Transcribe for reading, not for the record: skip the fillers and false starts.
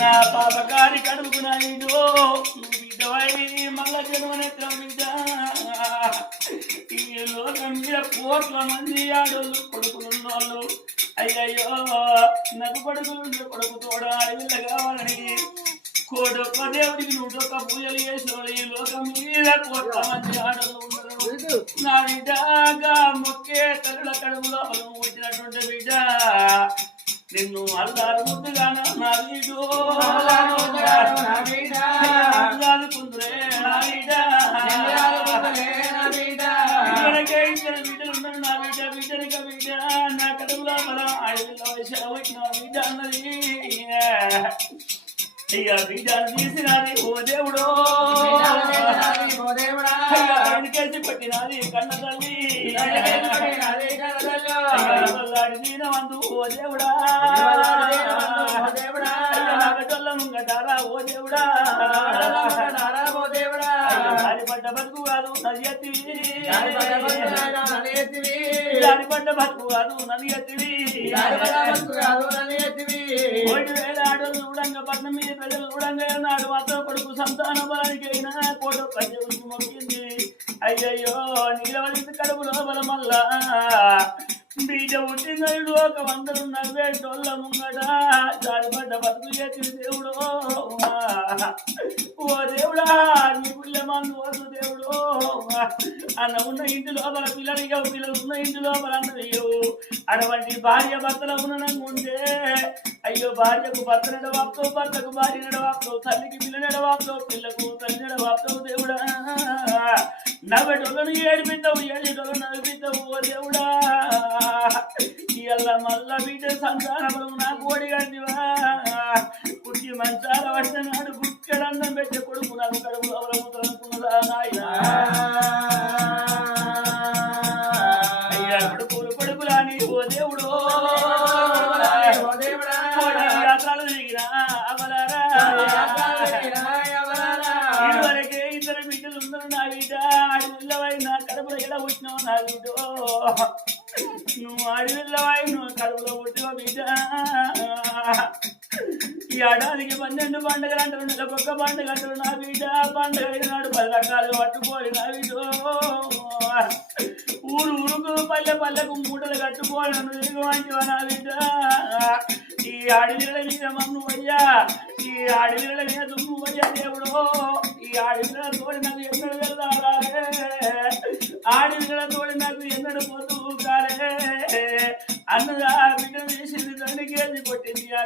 నా పాపకారి కడుపుకు నాయుడు నువ్వు బిడ్డవై మళ్ళా జన్మనెత్తం బిడ్డ ఈ లోకం మీద కోట్ల మంది ఆడోళ్ళు కొడుకులున్నోళ్ళు అయ్యయ్యో నాకు కొడుకులు కొడుకు తోడ అడవిల్ల కావాలని కోటొక్క దేవుడికి 101 పూజలు చేసేవాడు ఈ లోకం మీద కోట్ల మంది ఆడోళ్ళు ఉండరు నా బిడ్డగా మొక్కే తల్లుల కడుపులో వచ్చినటువంటి బిడ్డ నిన్ను అల్లారు ముద్దుగాను నా వీడు కుందురే నా ఇక్కడికే ఇద్దరు బిడ్డలు ఉన్నారు నా బిడ్డ బిడ్డనిక బిడ్డ నా కడుపులో బలం అడవిలో వచ్చిన బిడ్డ అన్నది ఇక బిడ్డను తీసినది ఓ దేవుడు కేసి పట్టినది కన్న తల్లి దీనవంతు ఓ దేవుడా నాగటొల్ల ముంగటారా ఓ దేవుడా పడ్డ బతుకు కాదు నది ఎత్తివి పడ్డ బతుకు కాదు నది ఎత్తివి 1,000 ఆడోళ్ళు చూడంగా పట్నం మీద ప్రజలు చూడంగా నాడు మాత్రం కొడుకు సంతాన బలానికి అయినా కోట ప్రజలకు మొక్కింది అయ్యయ్యో నీలవలి కడుపు లోపల మళ్ళా బీజ పుట్టినడు ఒక 140 ముంగట జారిపడ్డ బతుకు చేతి దేవుడు ఓ దేవుడా నీ పుణ్యమాను వద్దు దేవుడు అన్న ఉన్న ఇంటి లోపల పిల్లలు ఉన్న ఇంటి లోపల అన్నయ్యో అటువంటి భార్య భర్తల ఉంటే అయ్యో భార్యకు భర్త నడవాపుతావు భర్తకు భార్య నడవాపుతావు తల్లికి పిల్ల నడవాపుతావు పిల్లకు తల్లి నడవాపుతావు దేవుడా నవ్వటోళ్ళను ఏడిపిస్తావు ఏడిటోళ్ళను నడిపిస్తావు ఓ దేవుడా ఇవాళ మళ్ళా బిడ్డ సంతానము నా కోడి గంటివా కుట్టి మంచాల వచ్చిన నాడు గుక్కడన్నం పెట్టే కొడుకు నాకు కడుపు అవలముతున్నదా నాయన అయ్యా కొడుకులని ఓ దేవుడు యాత్రలు దిగినా అవలారా ఇదివరకే ఇద్దరు బిడ్డలు ఉన్నారు నా బిడ్డ అడవిల్లవై నా కడుపులో ఎడ వచ్చినావు నా బిడ్డ నువ్వు అడవిల్లవై నువ్వు కడుపులో పుట్టిన బిడ్డ ఈ ఏడాదికి 12 పండుగలు అంటారు నెలకొక్క పండుగ అంటారు నా బిడ్డ పండుగ నాడు 10 రకాలు పట్టుకోవాలి నా బిడ్డ ఊరుకు పల్లెకు మూటలు కట్టుకోవాలి వంటివా నా బిడ్డ ఈ అడవిల మీద మమ్ము అయ్యా ఈ అడవిల మీద దుమ్ము అయ్యా దేవుడు ఈ అడవిల తోడి నాకు ఎన్నడు వెళ్ళాలి ఆడవిల తోడి నాకు ఎన్నడు పోతూ కాలే అన్నదా బిడ్డ వేసింది తండ్రికి కొట్టింది